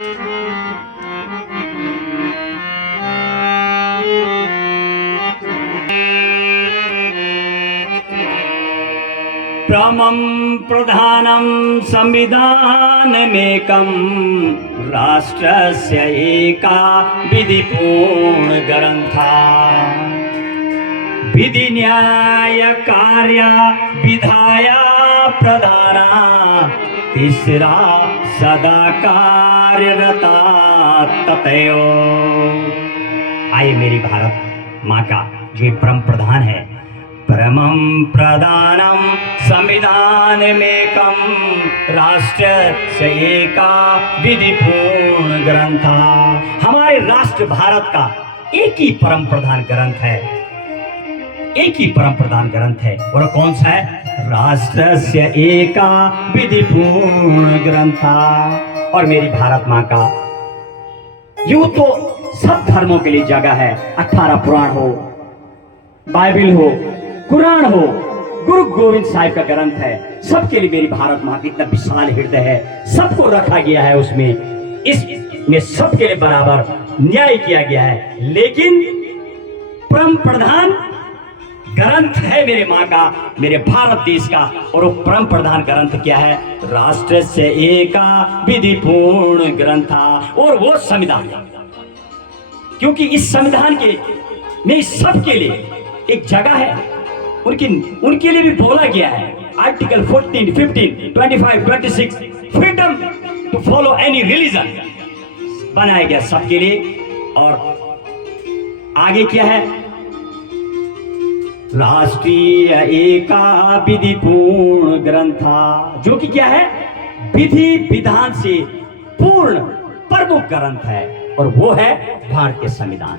प्रमं प्रधानं संविधानमेकं राष्ट्रस्य एका विधिपूर्णग्रन्था विधि न्याय कार्य विधाया प्रधाना तीसरा सदा कार्यरता तथैव। आइए मेरी भारत माँ का जो परम प्रधान है, परमं प्रधानम संविधानमेकं राष्ट्रस्य एका विधिपूर्ण ग्रंथा। हमारे राष्ट्र भारत का एक ही परम प्रधान ग्रंथ है, एक ही परम प्रधान ग्रंथ है। और कौन सा है? राष्ट्रस्य एका विधिपूर्ण ग्रंथा। और मेरी भारत माँ का यूं तो सब धर्मों के लिए जगह है। 18 पुराण हो, बाइबिल हो, कुरान हो, गुरु गोविंद साहिब का ग्रंथ है, सबके लिए मेरी भारत माँ इतना विशाल हृदय है, सबको रखा गया है उसमें, इसमें सबके लिए बराबर न्याय किया गया है। लेकिन परम प्रधान ग्रंथ है मेरे माँ का, मेरे भारत देश का, और वो परम प्रधान ग्रंथ क्या है? राष्ट्र से एका विधिपूर्ण ग्रंथा। और वो संविधान है, क्योंकि इस संविधान के में सबके लिए एक जगह है, उनके लिए भी बोला गया है। Article 14, 15, 25, 26 freedom to follow any religion बनाया गया सबके लिए। और आगे क्या है? राष्ट्रीय एका विधिपूर्ण ग्रंथा, जो कि क्या है? विधि विधान से पूर्ण प्रमुख ग्रंथ है, और वो है भारतीय संविधान।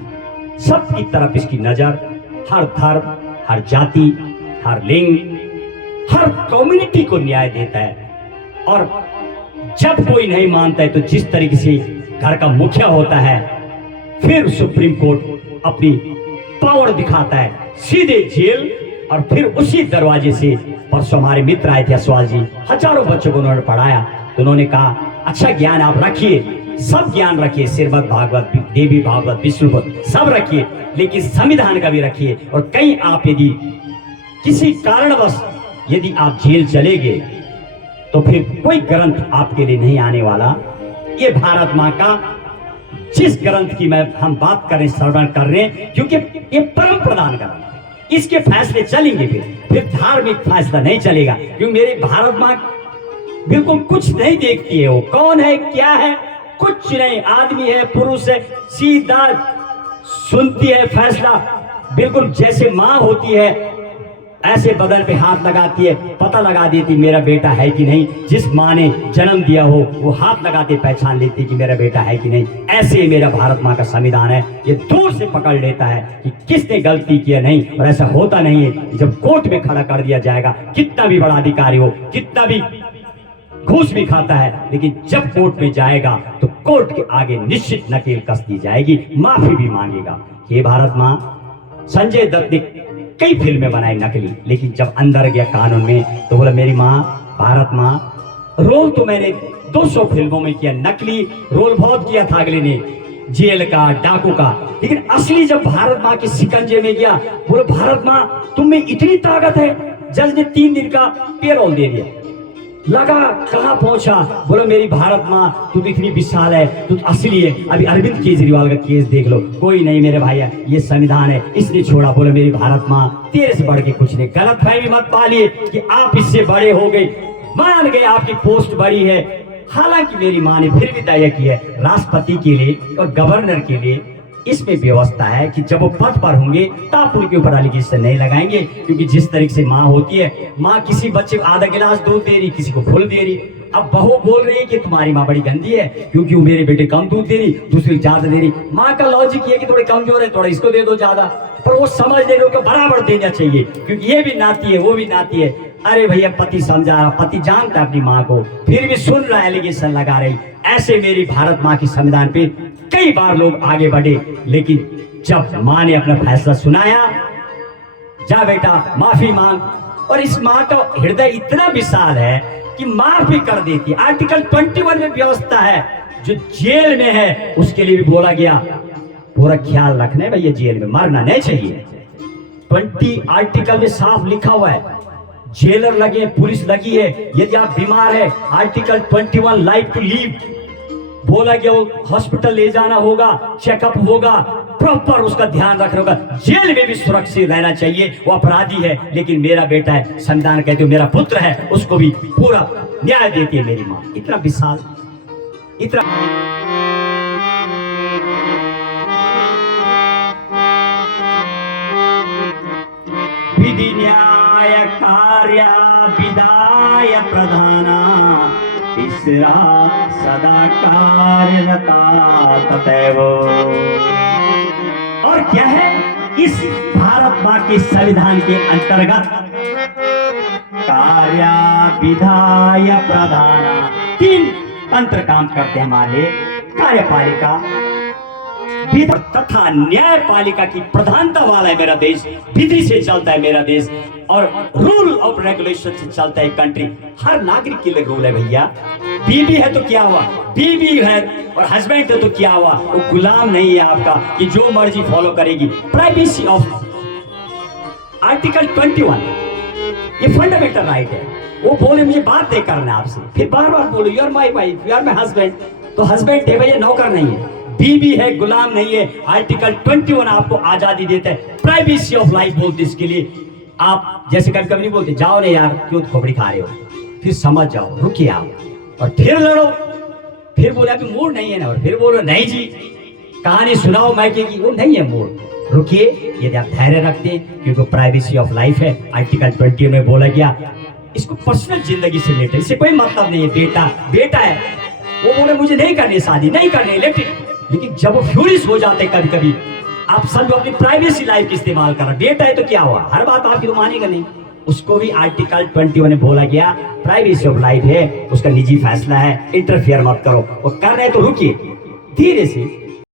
सबकी तरफ इसकी नजर, हर धर्म, हर जाति, हर लिंग, हर कम्युनिटी को न्याय देता है। और जब कोई नहीं मानता है तो जिस तरीके से घर का मुखिया होता है, फिर सुप्रीम कोर्ट अपनी पावर दिखाता है, सीधे जेल, और फिर उसी दरवाजे से। परसों हमारे मित्र आए थे असवाल जी, हजारों बच्चों को उन्होंने पढ़ाया, तो उन्होंने कहा अच्छा ज्ञान आप रखिए, सब ज्ञान रखिए, श्रीमद् भागवत, देवी भागवत, विष्णु सब रखिए, लेकिन संविधान का भी रखिए। और कहीं आप यदि किसी कारणवश यदि आप जेल चले गए तो फिर कोई ग्रंथ आपके लिए नहीं आने वाला। ये भारत माँ का जिस ग्रंथ की हम बात करें, श्रवण कर रहे हैं, क्योंकि ये परम प्रधान ग्रंथ, इसके फैसले चलेंगे, फिर धार्मिक फैसला नहीं चलेगा। क्योंकि मेरी भारत माँ बिल्कुल कुछ नहीं देखती है, वो कौन है, क्या है, कुछ नहीं, आदमी है, पुरुष है, सीधा सुनती है फैसला। बिल्कुल जैसे माँ होती है ऐसे बदन पे हाथ लगाती है, पता लगा देती मेरा बेटा है कि नहीं। जिस माँ ने जन्म दिया हो वो हाथ लगाते पहचान लेती कि मेरा बेटा है कि नहीं। ऐसे मेरा भारत माँ का संविधान है, ये दूर से पकड़ लेता है कि किसने गलती किया नहीं। और ऐसा होता नहीं है, जब कोर्ट में खड़ा कर दिया जाएगा, कितना भी बड़ा अधिकारी हो, कितना भी घूस भी खाता है, लेकिन जब कोर्ट में जाएगा तो कोर्ट के आगे निश्चित नकेल कस दी जाएगी, माफी भी मांगेगा। ये भारत माँ, संजय दत्त ने कई फिल्में बनाई नकली, लेकिन जब अंदर गया कानून में तो बोला मेरी माँ, भारत माँ। रोल तो मैंने 200 फिल्मों में किया, नकली रोल बहुत किया था अगले ने, जेल का, डाकू का, लेकिन असली जब भारत माँ के शिकंजे में गया, बोले भारत माँ तुम में इतनी ताकत है। जज ने 3 दिन का पेरोल दे दिया। लगा कहाँ पहुंचा, बोलो मेरी भारत माँ तू तो इतनी विशाल है, तू तो असली है। अभी अरविंद केजरीवाल का केस देख लो, कोई नहीं मेरे भाई, ये संविधान है, इसने छोड़ा। बोलो मेरी भारत माँ तेरे से बढ़ के कुछ नहीं। गलतफहमी मत पालिए कि आप इससे बड़े हो गए, मान गए आपकी पोस्ट बड़ी है। हालांकि मेरी माँ ने फिर भी तय किया है राष्ट्रपति के लिए और गवर्नर के लिए इसमें व्यवस्था है कि जब वो पद पर होंगे तब उनके ऊपर एलिगेशन नहीं लगाएंगे। क्योंकि जिस तरीके से माँ होती है, माँ किसी बच्चे को आधा गिलास दूध दे रही, किसी को फुल दे रही। अब बहू बोल रही है कि तुम्हारी माँ बड़ी गंदी है क्योंकि वो मेरे बेटे कम दूध दे रही, दूसरी ज्यादा दे रही। माँ का लॉजिक ये कि थोड़े कमजोर है, थोड़ा इसको दे दो ज्यादा, पर वो समझ ले रहे हो बराबर देना चाहिए, क्योंकि ये भी नाती है वो भी नाती है। अरे भैया पति समझा रहा, पति जानता है अपनी माँ को, फिर भी सुन रहा, एलिगेशन लगा रही। ऐसे मेरी भारत माँ के संविधान पे कई बार लोग आगे बढ़े, लेकिन जब माँ ने अपना फैसला सुनाया, जा बेटा माफी मांग, और इस माँ का हृदय इतना विशाल है कि माफ भी कर देती है। आर्टिकल 21 में व्यवस्था है, जो जेल में है उसके लिए भी बोला गया पूरा ख्याल रखना है भाई, ये जेल में मरना नहीं चाहिए। 20 आर्टिकल में साफ लिखा हुआ है, जेलर लगे, पुलिस लगी है, यदि आप बीमार है आर्टिकल 21 लाइफ टू लीव बोला गया, वो हॉस्पिटल ले जाना होगा, चेकअप होगा, प्रॉपर उसका ध्यान रखना होगा। जेल में भी सुरक्षित रहना चाहिए, वो अपराधी है लेकिन मेरा बेटा है, संविधान कहते हो मेरा पुत्र है, उसको भी पूरा न्याय देती है मेरी माँ। इतना विशाल, इतना विधि न्याय कार्य विधाय प्रधाना तीसरा सदा कार्यरता तथैव। और क्या है इस भारत मां के संविधान के अंतर्गत कार्य विधाय प्रधाना, 3 तंत्र काम करते हैं हमारे, कार्यपालिका तथा न्यायपालिका की प्रधानता वाला है मेरा देश, विधि से चलता है मेरा देश और रूल ऑफ रेगुलेशन से चलता है कंट्री। हर नागरिक के लिए रूल है भैया। बीवी है तो क्या हुआ, बीवी है और हस्बैंड है तो क्या हुआ, वो गुलाम नहीं है आपका कि जो मर्जी फॉलो करेगी। प्राइवेसी ऑफ आर्टिकल 21 ये फंडामेंटल राइट है। वो बोले मुझे बात नहीं करना आपसे, फिर बार बार बोलो you are my wife, you are my husband, तो हस्बैंड है भैया, नौकर नहीं है, बीवी है, गुलाम नहीं है। आर्टिकल 21 आपको आजादी देता है, प्राइवेसी ऑफ लाइफ बोलते इसके लिए। आप जैसे कभी कभी नहीं बोलते जाओ नहीं यार क्यों खोपड़ी खा रहे हो, फिर समझ जाओ, रुकिए आप और फिर लड़ो, फिर बोले अभी मूड नहीं है ना, और फिर बोलो नहीं जी कहानी सुनाओ मैके की, वो नहीं है मूड, रुकिए। यदि आप धैर्य रखते हैं क्योंकि प्राइवेसी ऑफ लाइफ है, आर्टिकल 20 में बोला गया, इसको पर्सनल जिंदगी से रिलेटेड, इससे कोई मतलब नहीं है। बेटा बेटा है, वो बोले मुझे नहीं करनी शादी, नहीं करनी लेकिन जब वो फ्यूरियस हो जाते कभी कभी, आप समझो अपनी प्राइवेसी लाइफ की इस्तेमाल कर रहा, बेटा है तो क्या हुआ, हर बात आपकी तो मानेगा नहीं, उसको भी आर्टिकल 21 में बोला गया प्राइवेसी ऑफ लाइफ है, उसका निजी फैसला है, इंटरफियर मत करो, वो कर रहे तो रुकिए धीरे से।